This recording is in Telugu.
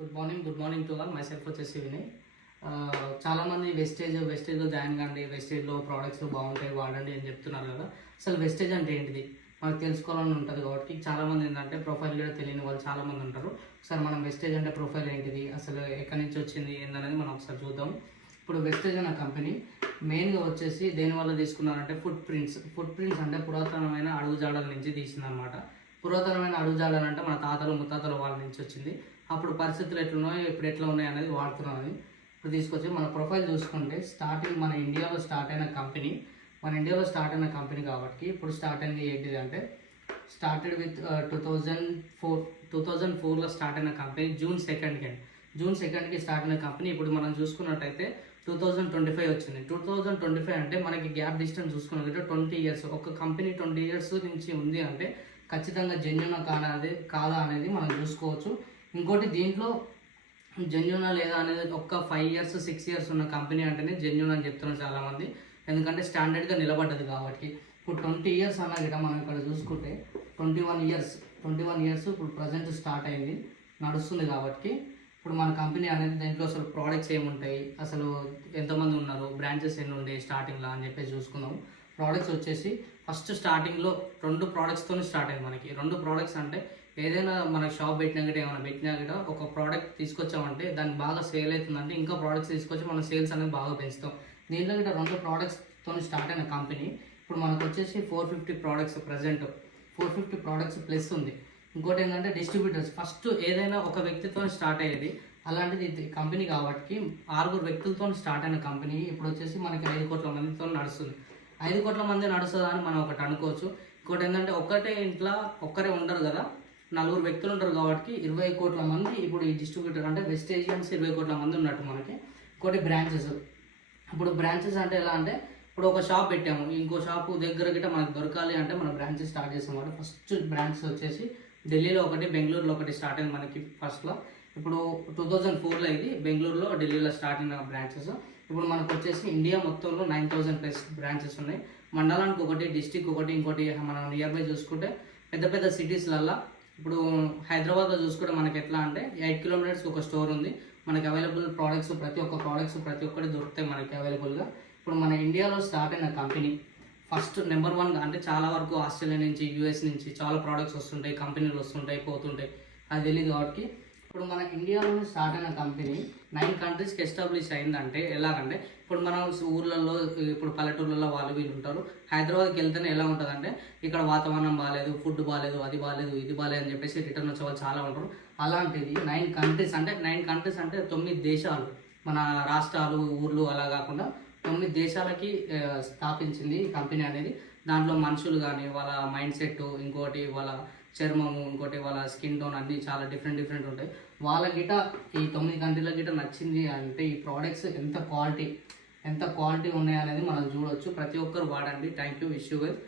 Good morning to all. My self వచ్చేసి వినయ్. చాలామంది వెస్టేజ్లో జాయిన్ కండి, వెస్టేజ్లో ప్రోడక్ట్స్ బాగుంటాయి వాడండి అని చెప్తున్నారు కదా. అసలు వెస్టేజ్ అంటే ఏంటిది మనకు తెలుసుకోవాలని ఉంటుంది కాబట్టి చాలామంది ఏంటంటే ప్రొఫైల్ కూడా తెలియని వాళ్ళు చాలామంది ఉంటారు. ఒకసారి మనం వెస్టేజ్ అంటే ప్రొఫైల్ ఏంటిది, అసలు ఎక్కడి నుంచి వచ్చింది ఏందనేది మనం ఒకసారి చూద్దాం. ఇప్పుడు వెస్టేజ్ అనే కంపెనీ మెయిన్గా వచ్చేసి దేనివల్ల తీసుకున్నారంటే ఫుట్ ప్రింట్స్ అంటే పురాతనమైన అడుగుజాడల నుంచి తీసిందనమాట. పురాతనమైన అడుగుజాడలు అంటే మన తాతలు ముత్తాతలు వాళ్ళ నుంచి వచ్చింది. అప్పుడు పరిస్థితులు ఎట్లున్నాయో ఇప్పుడు ఎట్లా ఉన్నాయి అనేది వాడుతున్నామని ఇప్పుడు తీసుకొచ్చి మన ప్రొఫైల్ చూసుకుంటే స్టార్టింగ్ మన ఇండియాలో స్టార్ట్ అయిన కంపెనీ కాబట్టి ఇప్పుడు స్టార్ట్ అయింది ఏంటిది అంటే స్టార్టెడ్ విత్ 2004లో స్టార్ట్ అయిన కంపెనీ జూన్ 2కి స్టార్ట్ అయిన కంపెనీ. ఇప్పుడు మనం చూసుకున్నట్టయితే 2025 వచ్చింది. 2025 అంటే మనకి గ్యాప్ డిస్టెన్స్ చూసుకున్నట్లయితే 20 ఇయర్స్. ఒక కంపెనీ 20 ఇయర్స్ నుంచి ఉంది అంటే ఖచ్చితంగా జెన్యూనా కాదా అనేది మనం చూసుకోవచ్చు. ఇంకోటి దీంట్లో జెన్యూనా లేదా అనేది ఒక్క 5 ఇయర్స్ 6 ఇయర్స్ ఉన్న కంపెనీ అంటేనే జెన్యూన్ అని చెప్తున్నారు చాలామంది. ఎందుకంటే స్టాండర్డ్గా నిలబడ్డది కాబట్టి. ఇప్పుడు 20 ఇయర్స్ అన్నా కూడా మనం ఇక్కడ చూసుకుంటే 21 ఇయర్స్ ఇప్పుడు ప్రజెంట్ స్టార్ట్ అయింది నడుస్తుంది కాబట్టి ఇప్పుడు మన కంపెనీ అనేది దీంట్లో అసలు ప్రోడక్ట్స్ ఏముంటాయి, అసలు ఎంతమంది ఉన్నారు, బ్రాంచెస్ ఎన్ని ఉండే స్టార్టింగ్లో అని చెప్పేసి చూసుకుందాం. ప్రోడక్ట్స్ వచ్చేసి ఫస్ట్ స్టార్టింగ్లో 2 ప్రోడక్ట్స్తో స్టార్ట్ అయింది మనకి. 2 ప్రోడక్ట్స్ అంటే ఏదైనా మన షాప్ పెట్టినా కూడా ఏమైనా పెట్టినా కూడా ఒక ప్రోడక్ట్ తీసుకొచ్చామంటే దాన్ని బాగా సేల్ అవుతుందంటే ఇంకా ప్రోడక్ట్స్ తీసుకొచ్చి మన సేల్స్ అనేది బాగా పెంచుతాం. దీంట్లో కూడా 2 ప్రోడక్ట్స్తో స్టార్ట్ అయిన కంపెనీ ఇప్పుడు మనకు వచ్చేసి 450 ప్రోడక్ట్స్ ప్రజెంట్ 450 ప్రోడక్ట్స్ ప్లస్ ఉంది. ఇంకోటి ఏంటంటే డిస్ట్రిబ్యూటర్స్. ఫస్ట్ ఏదైనా ఒక వ్యక్తితో స్టార్ట్ అయ్యేది, అలాంటిది ఇది కంపెనీ కాబట్టి 6 వ్యక్తులతో స్టార్ట్ అయిన కంపెనీ ఇప్పుడు వచ్చేసి మనకి 5 కోట్ల మందితో నడుస్తుంది. 5 కోట్ల మంది నడుస్తుందా అని మనం ఒకటి అనుకోవచ్చు. ఇంకోటి ఏంటంటే ఒక్కటే ఇంట్లో ఒక్కరే ఉండరు కదా, 4 వ్యక్తులు ఉంటారు కాబట్టి 20 కోట్ల మంది ఇప్పుడు ఈ డిస్ట్రిబ్యూటర్ అంటే వెస్టేజియన్స్ 20 కోట్ల మంది ఉన్నట్టు మనకి. ఇంకోటి బ్రాంచెస్. ఇప్పుడు బ్రాంచెస్ అంటే ఎలా అంటే ఇప్పుడు ఒక షాప్ పెట్టాము, ఇంకో షాపు దగ్గర గిట్ట మనకు దొరకాలి అంటే మన బ్రాంచెస్ స్టార్ట్ చేసాం కాబట్టి ఫస్ట్ బ్రాంచెస్ వచ్చేసి ఢిల్లీలో ఒకటి, బెంగళూరులో ఒకటి స్టార్ట్ అయింది మనకి ఫస్ట్లో. ఇప్పుడు 2004లో ఇది బెంగళూరులో, ఢిల్లీలో స్టార్ట్ అయిన బ్రాంచెస్. ఇప్పుడు మనకు వచ్చేసి ఇండియా మొత్తంలో 9000+ బ్రాంచెస్ ఉన్నాయి. మండలానికి ఒకటి, డిస్టిక్ ఒకటి, ఇంకోటి మనం నియర్ బై చూసుకుంటే పెద్ద పెద్ద సిటీస్లల్లో ఇప్పుడు హైదరాబాద్లో చూసుకుంటే మనకి ఎట్లా అంటే 8 కిలోమీటర్స్కి ఒక స్టోర్ ఉంది. మనకి అవైలబుల్ ప్రోడక్ట్స్ ప్రతి ఒక్కటి దొరుకుతాయి మనకి అవైలబుల్గా. ఇప్పుడు మన ఇండియాలో స్టార్ట్ అయిన కంపెనీ ఫస్ట్ నెంబర్ 1 అంటే చాలా వరకు ఆస్ట్రేలియా నుంచి, యూఎస్ నుంచి చాలా ప్రోడక్ట్స్ వస్తుంటాయి, కంపెనీలు వస్తుంటాయి పోతుంటాయి, అది తెలియదు కాబట్టి ఇప్పుడు మన ఇండియాలో స్టార్ట్ అయిన కంపెనీ 9 కంట్రీస్కి ఎస్టాబ్లిష్ అయిందంటే ఎలాగంటే ఇప్పుడు మనం ఊర్లలో ఇప్పుడు పల్లెటూర్లలో వాళ్ళు వీళ్ళు ఉంటారు. హైదరాబాద్కి వెళ్తేనే ఎలా ఉంటుందంటే ఇక్కడ వాతావరణం బాగాలేదు, ఫుడ్ బాగాలేదు, అది బాగాలేదు, ఇది బాగాలేదు అని చెప్పేసి రిటర్న్ వచ్చే వాళ్ళు చాలా ఉంటారు. అలాంటిది 9 కంట్రీస్ అంటే 9 దేశాలు, మన రాష్ట్రాలు ఊర్లు అలా కాకుండా 9 దేశాలకి స్థాపించింది ఈ కంపెనీ అనేది. దాంట్లో మనుషులు కానీ వాళ్ళ మైండ్ సెట్, ఇంకోటి వాళ్ళ చర్మము, ఇంకోటి వాళ్ళ స్కిన్ టోన్ అన్నీ చాలా డిఫరెంట్ ఉంటాయి. వాళ్ళ గిట ఈ 9 కంట్రీల గిట నచ్చింది అంటే ఈ ప్రోడక్ట్స్ ఎంత క్వాలిటీ ఉన్నాయనేది మనం చూడవచ్చు. ప్రతి ఒక్కరు వాడండి. Thank you. Wish you guys.